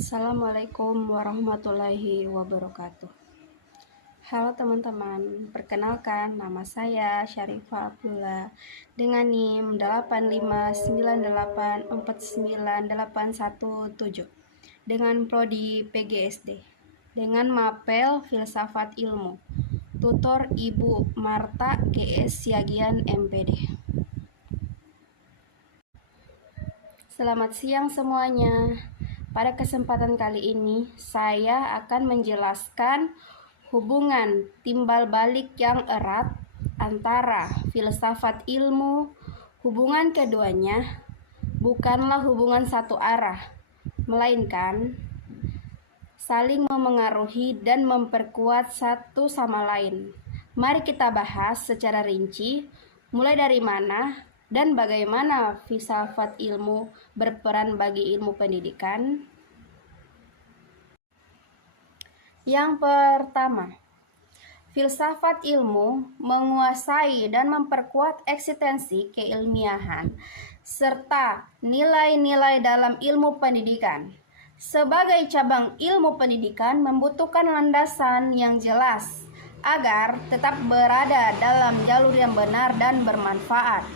Assalamualaikum warahmatullahi wabarakatuh. Halo teman-teman, perkenalkan nama saya Syarifah Abdullah dengan NIM 859849817 dengan prodi PGSD dengan mapel Filsafat Ilmu, tutor Ibu Marta GS Siagian MPD. Selamat siang semuanya. Pada kesempatan kali ini, saya akan menjelaskan hubungan timbal balik yang erat antara filsafat ilmu. Hubungan keduanya bukanlah hubungan satu arah, melainkan saling memengaruhi dan memperkuat satu sama lain. Mari kita bahas secara rinci, mulai dari mana dan bagaimana filsafat ilmu berperan bagi ilmu pendidikan. Yang pertama, filsafat ilmu menguasai dan memperkuat eksistensi keilmiahan serta nilai-nilai dalam ilmu pendidikan. Sebagai cabang ilmu pendidikan membutuhkan landasan yang jelas agar tetap berada dalam jalur yang benar dan bermanfaat.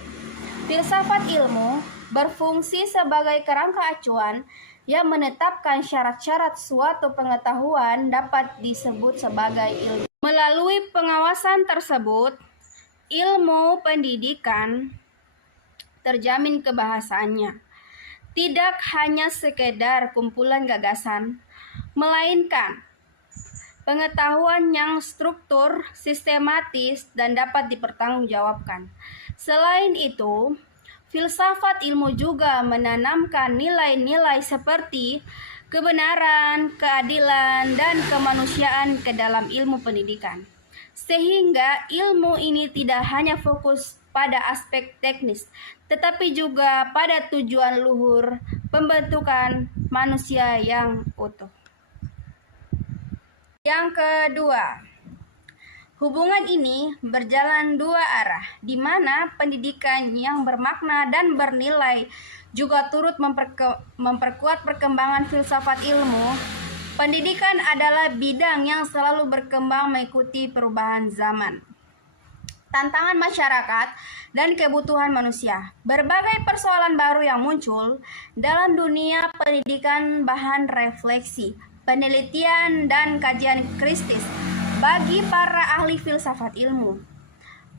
Filsafat ilmu berfungsi sebagai kerangka acuan yang menetapkan syarat-syarat suatu pengetahuan dapat disebut sebagai ilmu. Melalui pengawasan tersebut, ilmu pendidikan terjamin kebahasaannya. Tidak hanya sekedar kumpulan gagasan, melainkan pengetahuan yang struktur, sistematis, dan dapat dipertanggungjawabkan. Selain itu, filsafat ilmu juga menanamkan nilai-nilai seperti kebenaran, keadilan, dan kemanusiaan ke dalam ilmu pendidikan. Sehingga ilmu ini tidak hanya fokus pada aspek teknis, tetapi juga pada tujuan luhur pembentukan manusia yang utuh. Yang kedua, hubungan ini berjalan dua arah, di mana pendidikan yang bermakna dan bernilai juga turut memperkuat perkembangan filsafat ilmu. Pendidikan adalah bidang yang selalu berkembang mengikuti perubahan zaman, tantangan masyarakat, dan kebutuhan manusia. Berbagai persoalan baru yang muncul dalam dunia pendidikan bahan refleksi, penelitian, dan kajian kritis bagi para ahli filsafat ilmu.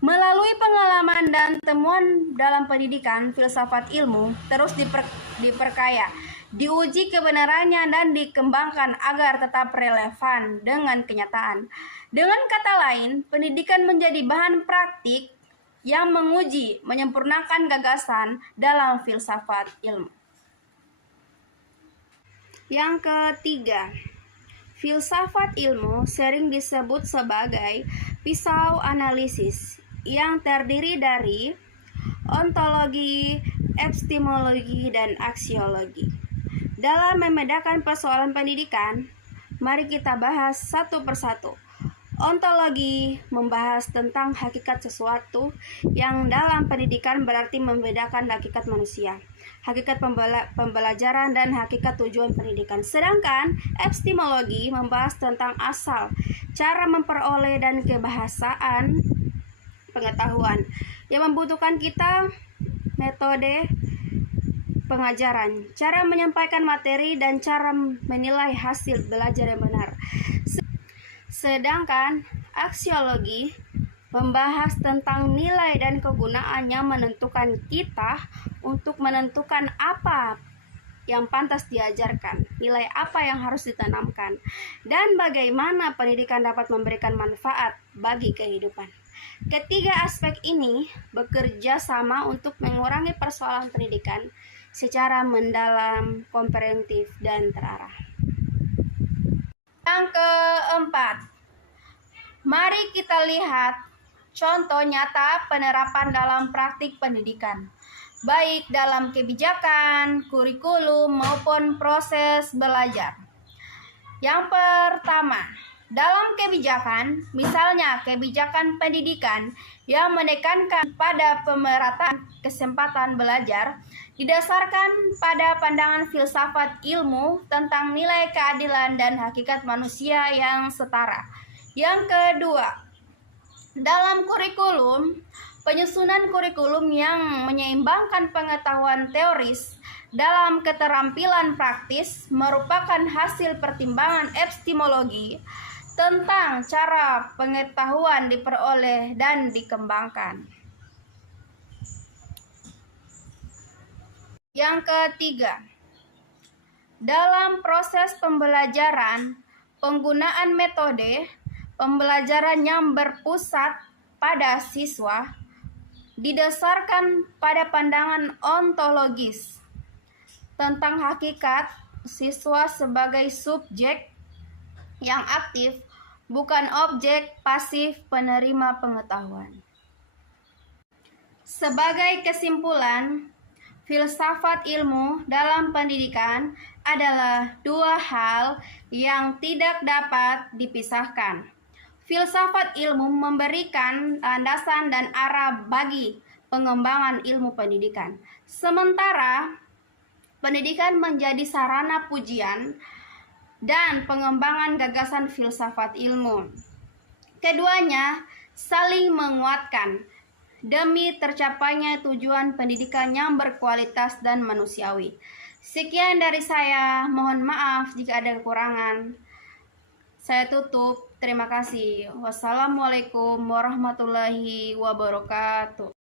Melalui pengalaman dan temuan dalam pendidikan, filsafat ilmu terus diperkaya, diuji kebenarannya, dan dikembangkan agar tetap relevan dengan kenyataan. Dengan kata lain, pendidikan menjadi bahan praktik yang menguji, menyempurnakan gagasan dalam filsafat ilmu. Yang ketiga, filsafat ilmu sering disebut sebagai pisau analisis yang terdiri dari ontologi, epistemologi, dan aksiologi. Dalam membedakan persoalan pendidikan, mari kita bahas satu persatu. Ontologi membahas tentang hakikat sesuatu yang dalam pendidikan berarti membedakan hakikat manusia, hakikat pembelajaran, dan hakikat tujuan pendidikan. Sedangkan epistemologi membahas tentang asal, cara memperoleh, dan kebahasaan pengetahuan yang membutuhkan kita, metode pengajaran, cara menyampaikan materi, dan cara menilai hasil belajar yang benar. Sedangkan aksiologi membahas tentang nilai dan kegunaan yang menentukan kita untuk menentukan apa yang pantas diajarkan, nilai apa yang harus ditanamkan, dan bagaimana pendidikan dapat memberikan manfaat bagi kehidupan. Ketiga aspek ini bekerja sama untuk mengurangi persoalan pendidikan secara mendalam, komprehensif, dan terarah. Yang keempat, mari kita lihat contoh nyata penerapan dalam praktik pendidikan, baik dalam kebijakan, kurikulum, maupun proses belajar. Yang pertama, dalam kebijakan, misalnya kebijakan pendidikan yang menekankan pada pemerataan kesempatan belajar, didasarkan pada pandangan filsafat ilmu tentang nilai keadilan dan hakikat manusia yang setara. Yang kedua, dalam kurikulum, penyusunan kurikulum yang menyeimbangkan pengetahuan teoris dalam keterampilan praktis merupakan hasil pertimbangan epistemologi tentang cara pengetahuan diperoleh dan dikembangkan. Yang ketiga, dalam proses pembelajaran, penggunaan metode pembelajaran yang berpusat pada siswa didasarkan pada pandangan ontologis tentang hakikat siswa sebagai subjek yang aktif, bukan objek pasif penerima pengetahuan. Sebagai kesimpulan, filsafat ilmu dalam pendidikan adalah dua hal yang tidak dapat dipisahkan. Filsafat ilmu memberikan landasan dan arah bagi pengembangan ilmu pendidikan, sementara pendidikan menjadi sarana pujian dan pengembangan gagasan filsafat ilmu. Keduanya saling menguatkan demi tercapainya tujuan pendidikan yang berkualitas dan manusiawi. Sekian dari saya, mohon maaf jika ada kekurangan. Saya tutup, terima kasih. Wassalamualaikum warahmatullahi wabarakatuh.